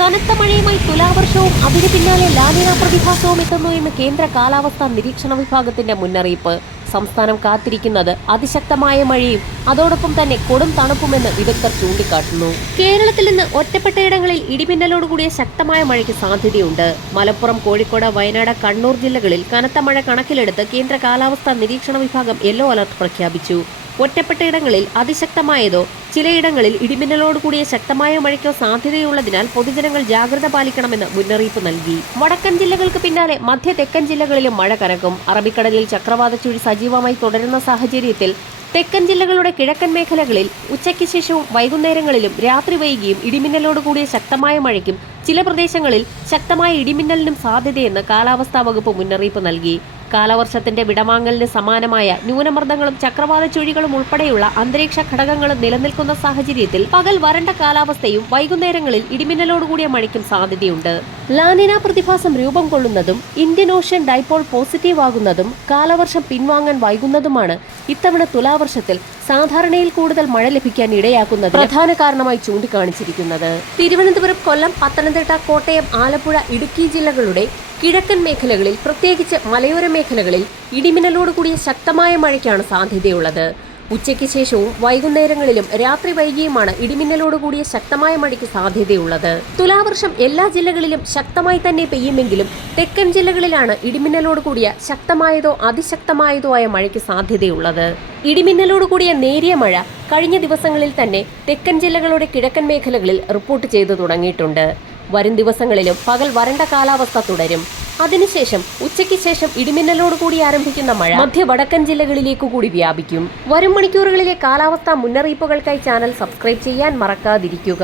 കനത്ത മഴയുമായി തുലാവർഷവും അതിനു പിന്നാലെ ലാനിന പ്രതിഭാസവും എത്തുന്നു എന്ന് കേന്ദ്ര കാലാവസ്ഥാ നിരീക്ഷണ വിഭാഗത്തിന്റെ മുന്നറിയിപ്പ്. സംസ്ഥാനം കാത്തിരിക്കുന്നത് അതിശക്തമായ മഴയും അതോടൊപ്പം തന്നെ കൊടും തണുപ്പുമെന്ന് വിദഗ്ധർ ചൂണ്ടിക്കാട്ടുന്നു. കേരളത്തിൽ ഇന്ന് ഒറ്റപ്പെട്ടയിടങ്ങളിൽ ഇടിമിന്നലോടുകൂടിയ ശക്തമായ മഴയ്ക്ക് സാധ്യതയുണ്ട്. മലപ്പുറം, കോഴിക്കോട്, വയനാട്, കണ്ണൂർ ജില്ലകളിൽ കനത്ത മഴ കണക്കിലെടുത്ത് കേന്ദ്ര കാലാവസ്ഥാ നിരീക്ഷണ വിഭാഗം യെല്ലോ അലർട്ട് പ്രഖ്യാപിച്ചു. ഒറ്റപ്പെട്ടയിടങ്ങളിൽ അതിശക്തമായതോ ചിലയിടങ്ങളിൽ ഇടിമിന്നലോടുകൂടിയ ശക്തമായ മഴയ്ക്കോ സാധ്യതയുള്ളതിനാൽ പൊതുജനങ്ങൾ ജാഗ്രത പാലിക്കണമെന്ന് മുന്നറിയിപ്പ് നൽകി. വടക്കൻ ജില്ലകൾക്ക് പിന്നാലെ മധ്യ തെക്കൻ ജില്ലകളിലും മഴ കനക്കും. അറബിക്കടലിൽ ചക്രവാത ചുഴി സജീവമായി തുടരുന്ന സാഹചര്യത്തിൽ തെക്കൻ ജില്ലകളുടെ കിഴക്കൻ മേഖലകളിൽ ഉച്ചയ്ക്ക് ശേഷവും വൈകുന്നേരങ്ങളിലും രാത്രി വൈകിയും ഇടിമിന്നലോടുകൂടിയ ശക്തമായ മഴയ്ക്കും ചില പ്രദേശങ്ങളിൽ ശക്തമായ ഇടിമിന്നലിനും സാധ്യതയെന്ന് കാലാവസ്ഥാ വകുപ്പ് മുന്നറിയിപ്പ് നൽകി. കാലവർഷത്തിന്റെ വിടവാങ്ങലിന് സമാനമായ ന്യൂനമർദ്ദങ്ങളും ചക്രവാത ചുഴികളും ഉൾപ്പെടെയുള്ള അന്തരീക്ഷ ഘടകങ്ങളും നിലനിൽക്കുന്ന സാഹചര്യത്തിൽ പകൽ വരണ്ട കാലാവസ്ഥയും വൈകുന്നേരങ്ങളിൽ ഇടിമിന്നലോടുകൂടിയ മഴയ്ക്കും സാധ്യതയുണ്ട്. ലാനിന പ്രതിഭാസം രൂപം കൊള്ളുന്നതും ഇന്ത്യൻ ഓഷ്യൻ ഡൈപോൾ പോസിറ്റീവ് ആകുന്നതും കാലവർഷം പിൻവാങ്ങാൻ വൈകുന്നതുമാണ് ഇത്തവണ തുലാവർഷത്തിൽ സാധാരണയിൽ കൂടുതൽ മഴ ലഭിക്കാൻ ഇടയാക്കുന്നത് പ്രധാന കാരണമായി ചൂണ്ടിക്കാണിച്ചിരിക്കുന്നത്. തിരുവനന്തപുരം, കൊല്ലം, പത്തനംതിട്ട, കോട്ടയം, ആലപ്പുഴ, ഇടുക്കി ജില്ലകളുടെ കിഴക്കൻ മേഖലകളിൽ, പ്രത്യേകിച്ച് മലയോര മേഖലകളിൽ ഇടിമിന്നലോടുകൂടിയ ശക്തമായ മഴയ്ക്കാണ് സാധ്യതയുള്ളത്. ഉച്ചയ്ക്ക് ശേഷവും വൈകുന്നേരങ്ങളിലും രാത്രി വൈകിയുമാണ് ഇടിമിന്നലോടുകൂടിയ ശക്തമായ മഴയ്ക്ക് സാധ്യതയുള്ളത്. തുലാവർഷം എല്ലാ ജില്ലകളിലും ശക്തമായി തന്നെ പെയ്യുമെങ്കിലും തെക്കൻ ജില്ലകളിലാണ് ഇടിമിന്നലോടുകൂടിയ ശക്തമായതോ അതിശക്തമായതോ ആയ മഴയ്ക്ക് സാധ്യതയുള്ളത്. ഇടിമിന്നലോടുകൂടിയ നേരിയ മഴ കഴിഞ്ഞ ദിവസങ്ങളിൽ തന്നെ തെക്കൻ ജില്ലകളുടെ കിഴക്കൻ മേഖലകളിൽ റിപ്പോർട്ട് ചെയ്തു തുടങ്ങിയിട്ടുണ്ട്. വരും ദിവസങ്ങളിലും പകൽ വരണ്ട കാലാവസ്ഥ തുടരും. അതിനുശേഷം ഉച്ചയ്ക്ക് ശേഷം ഇടിമിന്നലോടുകൂടി ആരംഭിക്കുന്ന മഴ മധ്യ വടക്കൻ ജില്ലകളിലേക്ക് കൂടി വ്യാപിക്കും. വരും മണിക്കൂറുകളിലെ കാലാവസ്ഥാ മുന്നറിയിപ്പുകൾക്കായി ചാനൽ സബ്സ്ക്രൈബ് ചെയ്യാൻ മറക്കാതിരിക്കുക.